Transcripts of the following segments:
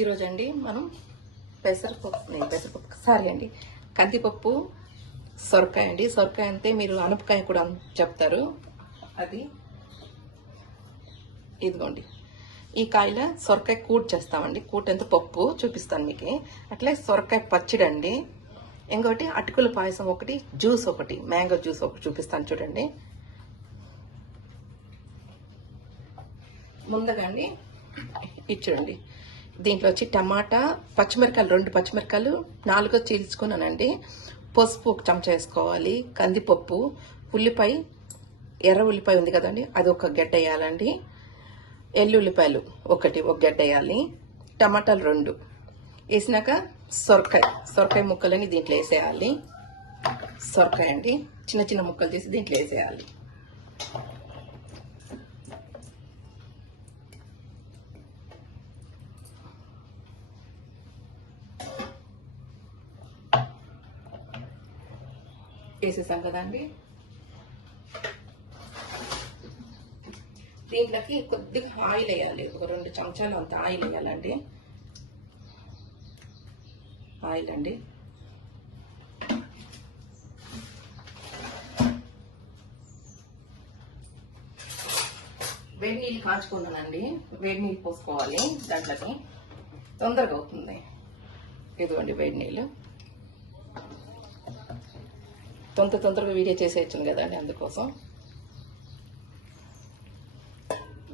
ఈరోజండి మనం కందిపప్పు సొరకాయ అండి. సొరకాయ అంటే మీరు అనపకాయ కూడా చెప్తారు. అది ఇదిగోండి, ఈ కాయల సొరకాయ కూట్ చేస్తామండి. కూట్ ఎంత పప్పు చూపిస్తాను మీకు. అట్లే సొరకాయ పచ్చడి అండి. ఇంకోటి అటుకుల పాయసం ఒకటి, జ్యూస్ ఒకటి, మ్యాంగో జ్యూస్ ఒకటి చూపిస్తాను చూడండి. ముందుగా అండి ఇది చూడండి, దీంట్లో వచ్చి టమాటా, పచ్చిమిరకాయలు 2 పచ్చిమిరకాయలు 4 చీల్చుకున్నానండి. పసుపు 1 చెంచా వేసుకోవాలి. కందిపప్పు, ఉల్లిపాయ, ఎర్ర ఉల్లిపాయ ఉంది కదండి, అది 1 గడ్డ వేయాలండి. ఎల్లుల్లిపాయలు 1 గడ్డ వేయాలి. టమాటాలు 2 వేసినాక సొరకాయ ముక్కలని దీంట్లో వేసేయాలి. సొరకాయ అండి చిన్న చిన్న ముక్కలు చేసి దీంట్లో వేసేయాలి. వేసేసాం కదండి. దీంట్లోకి కొద్దిగా ఆయిల్ వేయాలి. 2 చెంచాలు అంత ఆయిల్ వేయాలండి. ఆయిల్ అండి వేడి నీళ్ళు కాచుకున్నానండి. వేడి నీళ్ళు పోసుకోవాలి దాంట్లోకి, తొందరగా అవుతుంది. ఇదిగోండి వేడి నీళ్ళు. తొందరగా వీడియో చేసేయచ్చు కదండి, అందుకోసం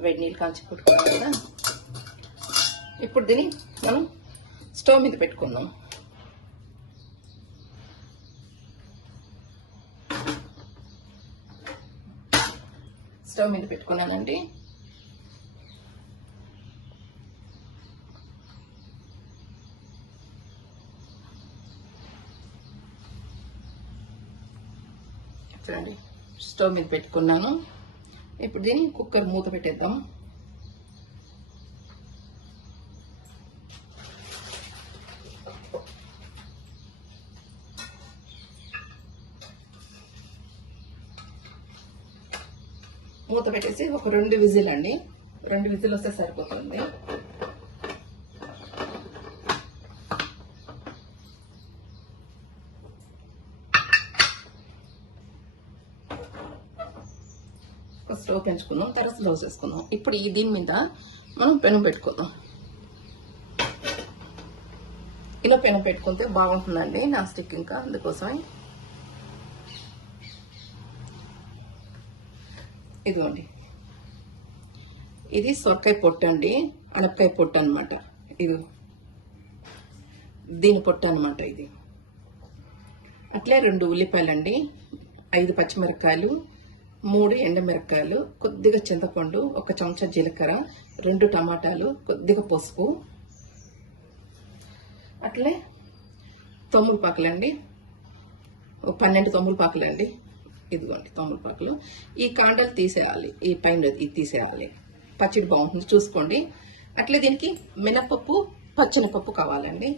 వేడి నీళ్ళు కాంచి పెట్టుకున్నాం కదా. ఇప్పుడు దీన్ని మనం స్టవ్ మీద పెట్టుకుందాం. స్టవ్ మీద పెట్టుకున్నానండి. చూడండి, స్టవ్ మీద పెట్టుకున్నాను. ఇప్పుడు దీన్ని కుక్కర్ మూత పెట్టేద్దాం. మూత పెట్టేసి ఒక 2 విజిల్ అండి. 2 విజిల్ వస్తే సరిపోతుంది. స్టవ్ పెంచుకుందాం, తర్వాత స్లో చేసుకుందాం. ఇప్పుడు దీని మీద మనం పెనం పెట్టుకుందాం. ఇలా పెనం పెట్టుకుంటే బాగుంటుందండి నా స్టిక్. ఇంకా అందుకోసమే ఇదిగోండి, ఇది సొరకాయ పొట్టు అండి, అనపకాయ పొట్టు అనమాట. ఇది దీని పొట్టు అనమాట. ఇది అట్లే 2 ఉల్లిపాయలండి, 5 పచ్చిమిరపకాయలు, 3 ఎండుమిరపకాయలు, కొద్దిగా చింతపండు, 1 చెంచా జీలకర్ర, 2 టమాటాలు, కొద్దిగా పసుపు, అట్లే తొమ్మిడిపాకులండి, 12 తొమ్మిడిపాకులండి. ఇదిగోండి తొమ్మిడిపాకులు. ఈ కాండలు తీసేయాలి, ఈ పైన ఇది తీసేయాలి. పచ్చడి బాగుంటుంది చూసుకోండి. అట్లే దీనికి మినపప్పు, పచ్చెనపప్పు కావాలండి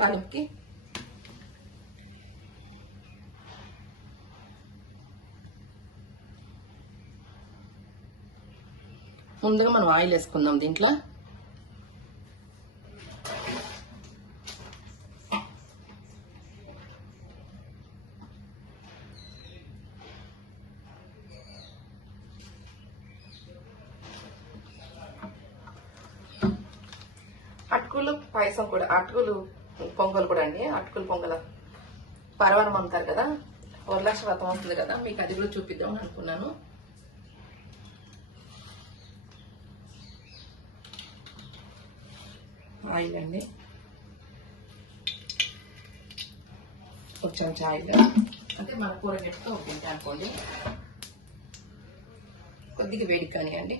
తాలింపుకి. ముందుగా మనం ఆయిల్ వేసుకుందాం దీంట్లో. అటుకులు పాయసం కూడా, అటుకులు పొంగల్ కూడా అండి. అటుకులు పొంగల పరవరం అంటారు కదా, వరలక్ష్మి వ్రతం వస్తుంది కదా, మీకు అది కూడా చూపిద్దామని అనుకున్నాను. ఆయిల్ అండి, 1 చెంచా ఆయిల్. అంటే మన కూర గట్టుతో 1 గంట అనుకోండి. కొద్దిగా వేడి కానివ్వండి.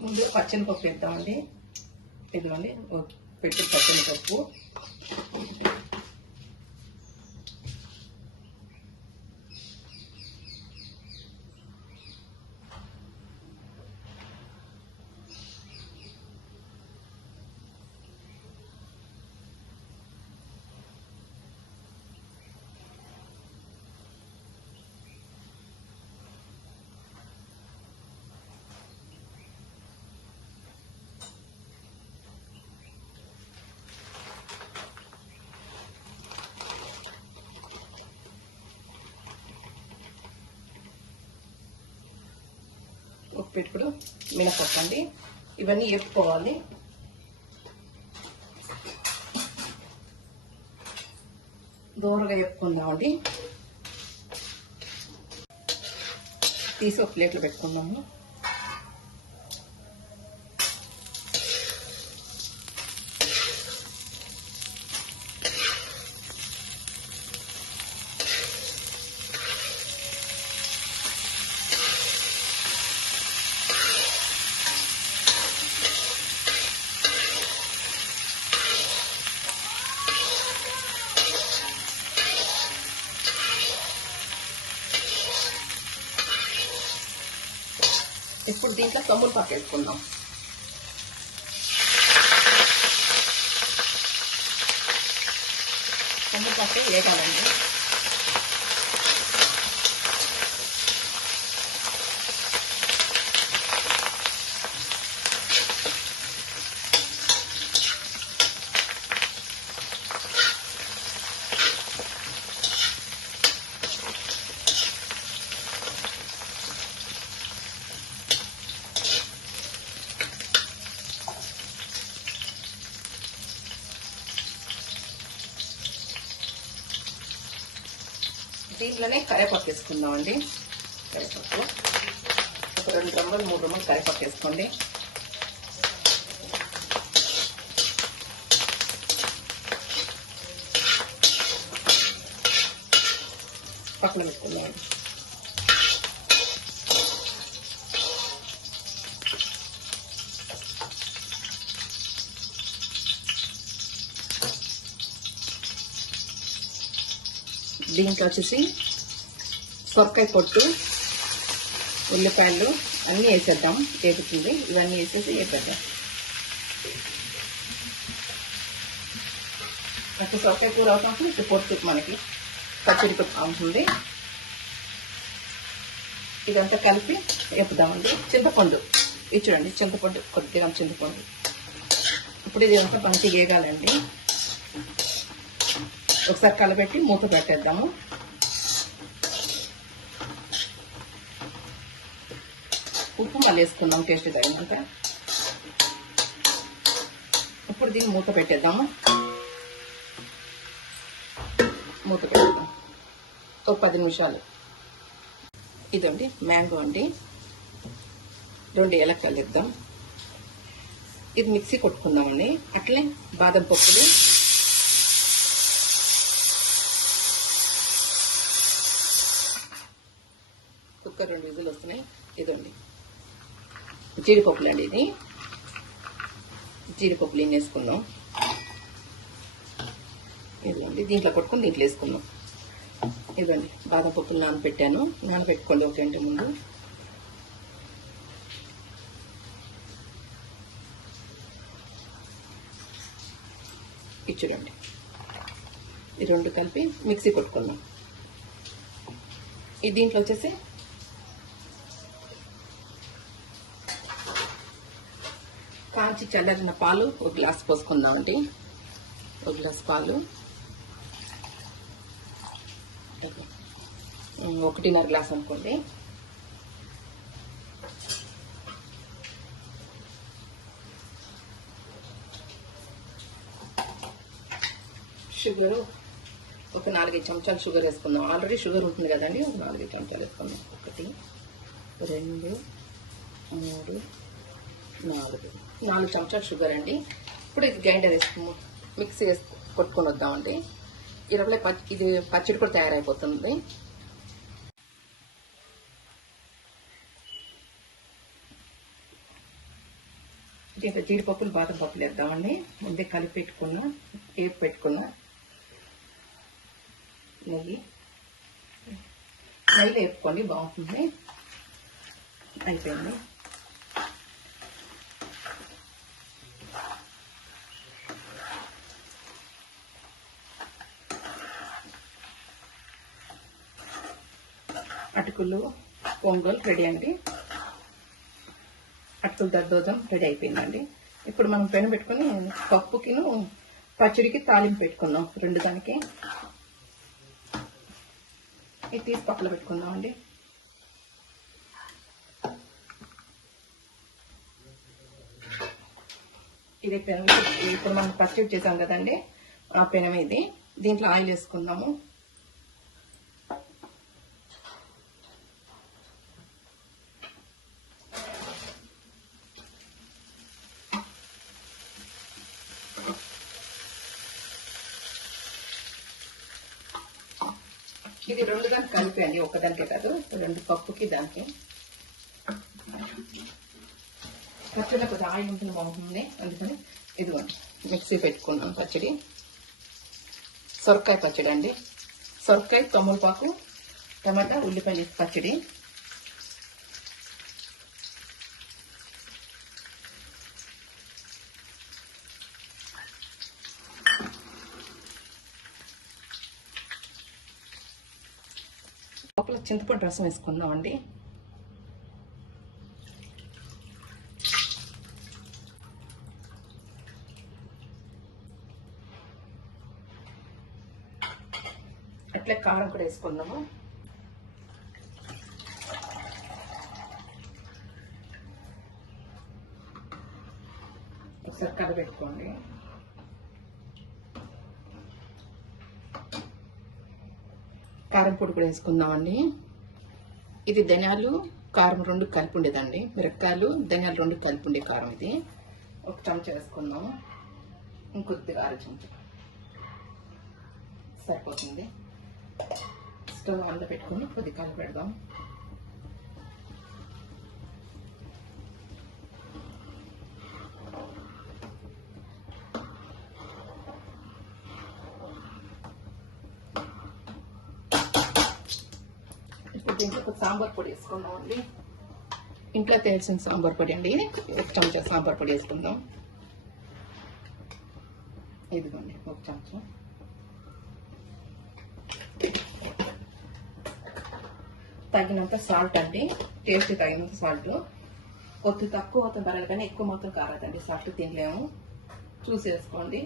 ముందు పచ్చనిపప్పు వేద్దామండి. ఇదిగోండి పెట్టి పచ్చనిపప్పు ఇప్పుడు మినపప్పు అండి, ఇవన్నీ వేపుకోవాలి. దూరగా వేపుకుందామండి. తీసి ఒక ప్లేట్లో పెట్టుకుందాము. ఇప్పుడు దీంట్లో తమ్ముడు పప్పు వేసుకుందాం. తమ్ముడు పప్పు వేగాలండి. దీంట్లోనే కరివేపాకు వేసుకుందామండి. కరివేపాకు ఒక 2 రెమ్మలు 3 రెమ్మలు కరివేపాకు వేసుకోండి. పక్కన పెట్టుకుందామండి. దీంట్లో వచ్చేసి సొరకాయ పొట్టు, ఉల్లిపాయలు అన్నీ వేసేద్దాం. వేపుతుంది, ఇవన్నీ వేసేసి వేపేద్దాం. నాకు సొరకాయ కూర అవుతాం, ఇప్పుడు పొట్టు మనకి పచ్చడి అవుతుంది. ఇదంతా కలిపి వేపుదామండి. చింతపండు ఇది చూడండి, చింతపండు కొద్దిగా చింతపండు. ఇప్పుడు ఇది అంతా మంచిగా వేగాలండి. ఒకసారి కలబెట్టి మూత పెట్టేద్దాము. ఉప్పు మళ్ళీ వేసుకుందాం టేస్ట్ తగినంత. ఇప్పుడు దీన్ని మూత పెట్టేద్దాము. మూత పెట్టేద్దాం ఒక 10 నిమిషాలు. ఇదండి మ్యాంగో అండి. 2 ఏలక్కాయలు ఇద్దాం. ఇది మిక్సీ కొట్టుకుందామండి. అట్లే బాదం పప్పులు, కుక్కర్ 2 విజిల్ వస్తున్నాయి. ఇదండి జీడిపప్పులు అండి. ఇది జీడిపప్పులు ఏం వేసుకుందాం. ఇదండి దీంట్లో కొట్టుకుని దీంట్లో వేసుకుందాం. ఇదండి బాదం పప్పులు నానబెట్టాను. నానబెట్టుకోండి 1 గంట ముందు. ఇది చూడండి, ఈ 2 కలిపి మిక్సీ కొట్టుకుందాం. ఈ దీంట్లో వచ్చేసి కాంచి చల్లారిన పాలు 1 గ్లాస్ పోసుకుందామండి. 1 గ్లాస్ పాలు, 1.5 గ్లాస్ అనుకోండి. షుగరు ఒక 4 చెంచాలు షుగర్ వేసుకుందాం. ఆల్రెడీ షుగర్ ఉంటుంది కదండి, 4 చెంచాలు వేసుకుందాం. 1 2 3 4 చెంచాలు షుగర్ అండి. ఇప్పుడు ఇది గ్రైండర్ వేసుకుని మిక్సీ కొట్టుకొని వద్దామండి. ఇది పచ్చడి కూడా తయారైపోతుంది. దీంట్లో జీడిపప్పులు బాదం పప్పులు వేద్దామండి. ముందే కలిపి పెట్టుకున్న వేపు పెట్టుకున్న నెయ్యిలో వేపుకోండి, బాగుంటుంది. అయిపోయింది. అటుకులు పొంగల్ రెడీ అండి. అటుకులు దద్దోజం రెడీ అయిపోయిందండి. ఇప్పుడు మనం పెను పెట్టుకుని పప్పుకిను పచ్చడికి తాలింపు పెట్టుకుందాం. 2 దానికి ఇది తీసి పక్కన పెట్టుకుందాం అండి. ఇది పెనం. ఇప్పుడు మనం పచ్చడి చేసాం కదండి, ఆ పెనం ఇది. దీంట్లో ఆయిల్ వేసుకుందాము. ఇది రెండు దానికి కలిపి అండి, ఒకదానికే కాదు, రెండు పప్పుకి దానికి. పచ్చడిలో కొద్దిగా ఆయిల్ ఉంటుంది, బాగుంటుంది. అందుకని ఇదిగో మిక్సీ పెట్టుకున్నాం పచ్చడి. సొరకాయ పచ్చడి అండి. సొరకాయ, తమలపాకు, టమాటా, ఉల్లిపాయ పచ్చడి. లోపల చింతపండు రసం వేసుకుందామండి. అట్లే కారం కూడా వేసుకుందాము. ఒకసారి కలబెట్టుకోండి. కారం పొడి కూడా వేసుకుందామండి. ఇది ధనియాలు కారం రెండు కలిపి ఉండేదండి. మిరపకాయలు ధనియాలు రెండు కలిపి ఉండే కారం ఇది. ఒక చెంచా వేసుకుందాము. ఇంకొద్దిగా అర చెంచా సరిపోతుంది. స్టవ్ ఆన్ లో పెట్టుకుని కొద్దిగా కలిపి పెడదాం. ఇప్పుడు దీంట్లో సాంబార్ పొడి వేసుకుందామండి. ఇంట్లో తెలిసిన సాంబార్ పొడి అండి. ఒక చెంచా సాంబార్ పొడి వేసుకుందాం. ఇదిగోండి ఒక చెంచా. తగినంత సాల్ట్ అండి, టేస్ట్ తగినంత సాల్ట్. కొద్ది తక్కువ మొత్తం పర్లేదు కానీ ఎక్కువ మొత్తం కారదండి, సాల్ట్ తినలేము, చూసి వేసుకోండి.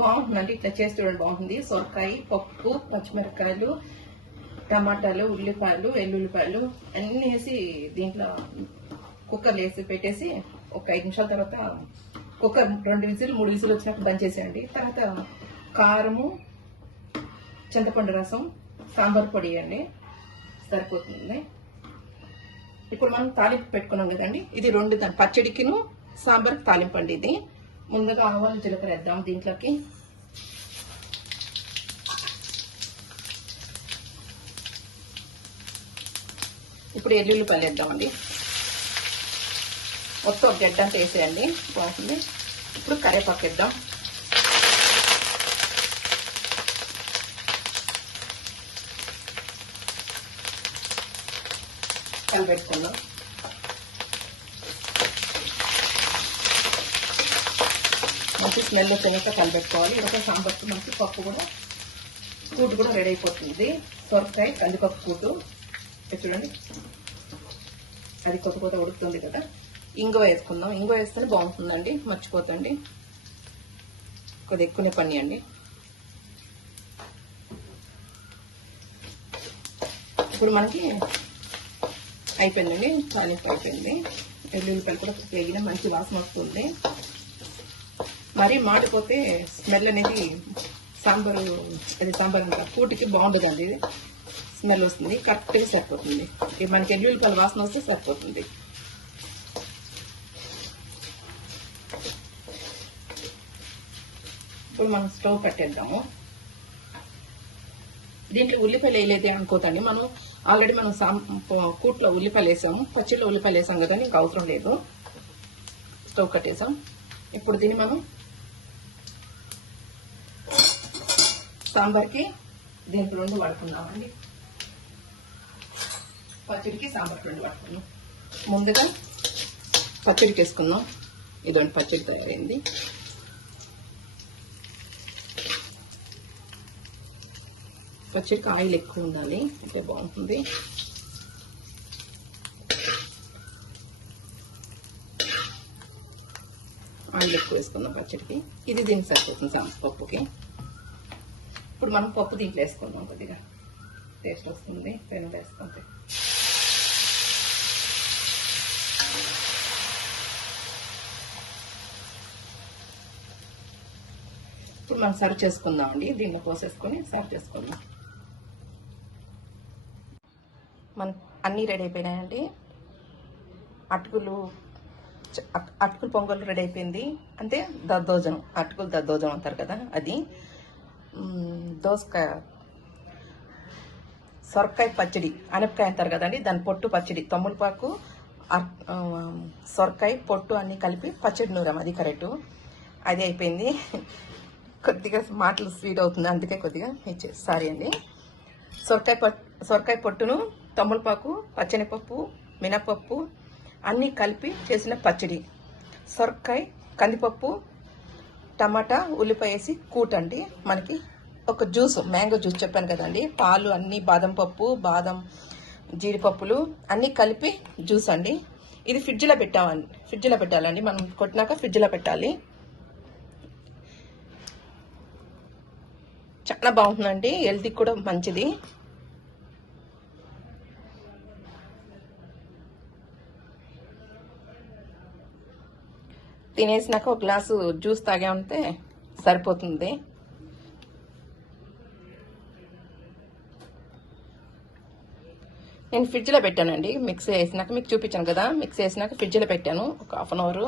బాగుంటుందండి, ఇట్లా చేసి చూడండి, బాగుంటుంది. సొరకాయ, పప్పు, పచ్చిమిరపకాయలు, టమాటాలు, ఉల్లిపాయలు, ఎల్లుల్లిపాయలు అన్నీ వేసి దీంట్లో కుక్కర్లో వేసి పెట్టేసి ఒక 5 నిమిషాల తర్వాత కుక్కర్ 2 విజిల్ 3 విజిల్ వచ్చినప్పుడు దంచేసేయండి. తర్వాత కారము, చింతపండు రసం, సాంబార్ పొడి అండి, సరిపోతుంది. ఇప్పుడు మనం తాలింపు పెట్టుకున్నాం కదండి, ఇది రెండు దాని పచ్చడికిను సాంబార్కి తాలింపు అండి ఇది. ముందుగా ఆవాలు జీలకర్ర వేద్దాం దీంట్లోకి. ఇప్పుడు ఎల్లుల్లిపాయలు వేద్దామండి. మొత్తం ఒక గడ్డ అంతా వేసేయండి, బాగుంటుంది. ఇప్పుడు కరివేపాకు వేద్దాం. కలిపెట్టుకుందాం. మంచి స్మెల్ వచ్చాక కలిపెట్టుకోవాలి. ఇంకా సాంబార్కి మంచి పప్పు కూడా కూటు కూడా రెడీ అయిపోతుంది. సొరకాయ కందిపప్పు కూటు చూడండి, అది కొత్త ఉడుకుతుంది కదా. ఇంగువ వేసుకుందాం. ఇంగువ వేస్తేనే బాగుంటుందండి, మర్చిపోతండి. కొద్దిగా ఎక్కువనే పనియండి. ఇప్పుడు మనకి అయిపోయిందండి, తాలింపు అయిపోయింది. ఎల్లుల్లిపాయలు కూడా వేగిన మంచి వాసన వస్తుంది. మరీ మాడిపోతే స్మెల్ అనేది సాంబార్ కూటికి బాగుంటుందండి, ఇది స్మెల్ వస్తుంది. కరెక్ట్గా సరిపోతుంది. మనకి ఎల్లుల్లిపాయల వాసన వస్తే సరిపోతుంది. ఇప్పుడు మనం స్టవ్ కట్టేద్దాము. దీంట్లో ఉల్లిపాయలు వేయలేదే అనుకోతండి, మనం ఆల్రెడీ మనం కూట్లో ఉల్లిపాయలు వేసాము, పచ్చిలో ఉల్లిపాయలు వేసాం కదా, ఇంకా అవసరం లేదు. స్టవ్ కట్టేసాం. ఇప్పుడు దీన్ని మనం సాంబార్కి దీంట్లో రెండు వాడుకుందామండి. పచ్చడికి సాంబార్ రెండు వాడుకుందాం. ముందుగా పచ్చడికి వేసుకుందాం. ఇదండి పచ్చడి తయారైంది. పచ్చడికి ఆయిల్ ఎక్కువ ఉండాలి, అంటే బాగుంటుంది. ఆయిల్ నీళ్ళు ఎక్కువ వేసుకుందాం పచ్చడికి. ఇది దీనికి సరిపోతుంది పప్పుకి. ఇప్పుడు మనం పప్పు దీంట్లో వేసుకుందాం, కొద్దిగా టేస్ట్ వస్తుంది పెరుగు వేసుకుంటే. ఇప్పుడు మనం సర్వ్ చేసుకుందామండి. దీంట్లో పోసేసుకొని సర్వ్ చేసుకుందాం. మన అన్నీ రెడీ అయిపోయినాయండి. అటుకులు పొంగల్ రెడీ అయిపోయింది. అంటే దద్దోజనం, అటుకులు దద్దోజనం అంటారు కదా అది. దోసకాయ సొరకాయ పచ్చడి, అనపకాయ అంటారు కదండి, దాని పొట్టు పచ్చడి. తమ్ములపాకు, సొరకాయ పొట్టు అన్నీ కలిపి పచ్చడి నూరాం, అది కరెక్టు. అది అయిపోయింది. కొద్దిగా మాటలు స్వీట్ అవుతుంది, అందుకే కొద్దిగా సారీ అండి. సొరకాయ పొట్టును, తమ్ములపాకు, పచ్చనిపప్పు, మినపప్పు అన్నీ కలిపి చేసిన పచ్చడి. సొరకాయ, కందిపప్పు, టమాటా, ఉల్లిపాయ వేసి కూటండి. మనకి ఒక జ్యూస్, మ్యాంగో జ్యూస్ చెప్పాను కదండి, పాలు అన్నీ, బాదం పప్పు, జీడిపప్పులు అన్నీ కలిపి జ్యూస్ అండి. ఇది ఫ్రిడ్జ్లో పెట్టాలండి. మనం కొట్టినాక ఫ్రిడ్జ్లో పెట్టాలి. చాలా బాగుంటుందండి, హెల్త్కి కూడా మంచిది. తినేసినాక ఒక గ్లాసు జ్యూస్ తాగామంటే సరిపోతుంది. నేను ఫ్రిడ్జ్లో పెట్టానండి. మిక్సీ వేసినాక మీకు చూపించాను కదా, మిక్సీ వేసినాక ఫ్రిడ్జ్లో పెట్టాను ఒక హాఫ్ అన్ అవర్.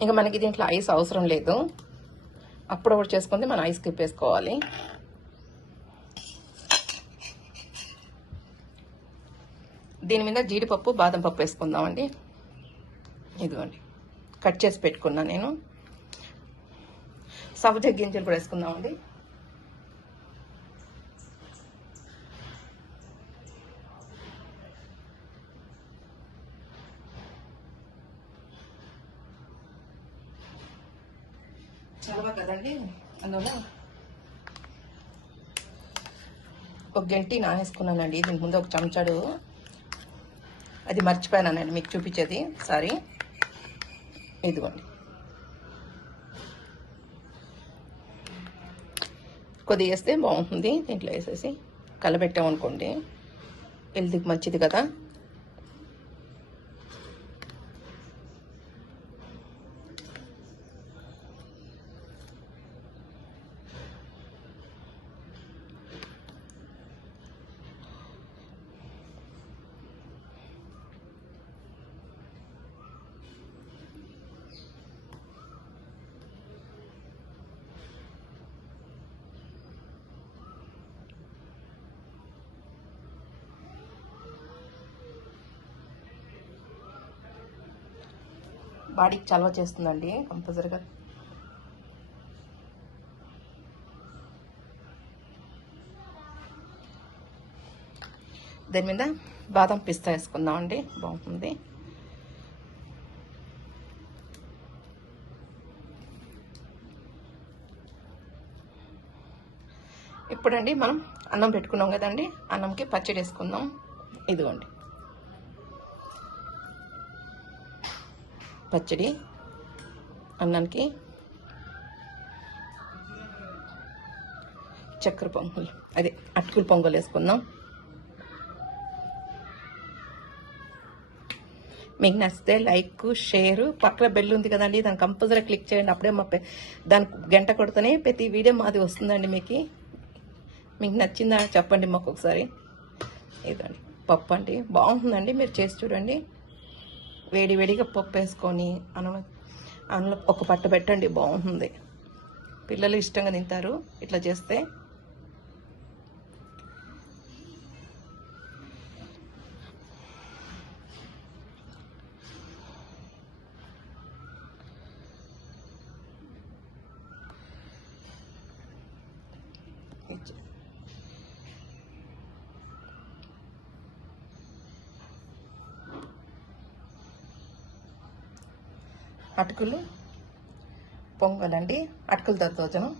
ఇంకా మనకి దీంట్లో ఐస్ అవసరం లేదు. అప్పుడప్పుడు చేసుకుంటే మనం ఐస్ స్కిప్ వేసుకోవాలి. దీని మీద జీడిపప్పు, బాదం పప్పు వేసుకుందామండి. ఇదిగోండి కట్ చేసి పెట్టుకున్నా నేను. సబ్జ గింజలు కూడా వేసుకుందామండి. చలవ కదండి, అందువల్ల ఒక గంటి నానేసుకున్నానండి. దీని ముందు ఒక చెంచాడు, అది మర్చిపోయానండి మీకు చూపించేది, సారీ. ఇదిగోండి కొద్దిగా వేస్తే బాగుంటుంది. దీంట్లో వేసేసి కలబెట్టామనుకోండి హెల్త్కి మంచిది కదా. బాడీకి చలవ చేస్తుందండి కంపల్సరీగా. దీని మీద బాదం పిస్తా వేసుకుందామండి, బాగుంటుంది. ఇప్పుడండి మనం అన్నం పెట్టుకున్నాం కదండి, అన్నంకి పచ్చడి వేసుకుందాం. ఇదిగోండి పచ్చడి అన్నానికి. చక్కెర పొంగల్, అదే అటుకులు పొంగల్ వేసుకుందాం. మీకు నచ్చితే లైక్, షేర్, పక్కన బెల్ ఉంది కదండి, దాన్ని కంపల్సరీ క్లిక్ చేయండి. అప్పుడే దానికి గంట కొడితేనే ప్రతి వీడియో మాది వస్తుందండి. మీకు నచ్చిందా చెప్పండి మాకు ఒకసారి. ఇదండి పప్పు అండి, బాగుంటుందండి, మీరు చేసి చూడండి. వేడివేడిగా పప్పు వేసుకొని అన్నంలో ఒక పట్ట పెట్టండి, బాగుంటుంది. పిల్లలు ఇష్టంగా తింటారు ఇట్లా చేస్తే. అటుకులు పొంగలండి, అటుకులు దద్దోజనం.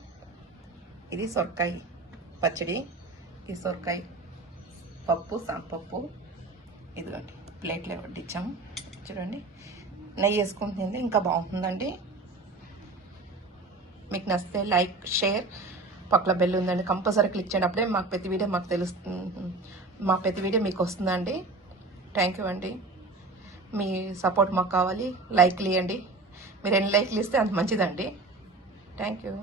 ఇది సొరకాయ పచ్చడి, ఈ సొరకాయ పప్పు, సాంపప్పు. ఇదిగోండి ప్లేట్లో వడ్డించాము చూడండి. నెయ్యి వేసుకుని తింటే ఇంకా బాగుంటుందండి. మీకు నచ్చితే లైక్, షేర్, పక్కన బెల్ ఉందండి, కంపల్సరీ క్లిక్ చేయండి. అప్పుడే మాకు ప్రతి వీడియో మాకు తెలుస్తుంది, మా ప్రతి వీడియో మీకు వస్తుందండి. థ్యాంక్ యూ అండి. మీ సపోర్ట్ మాకు కావాలి. లైక్లు ఇవ్వండి. మీరు ఎన్ని లైక్లు ఇస్తే అంత మంచిదండి. Thank you.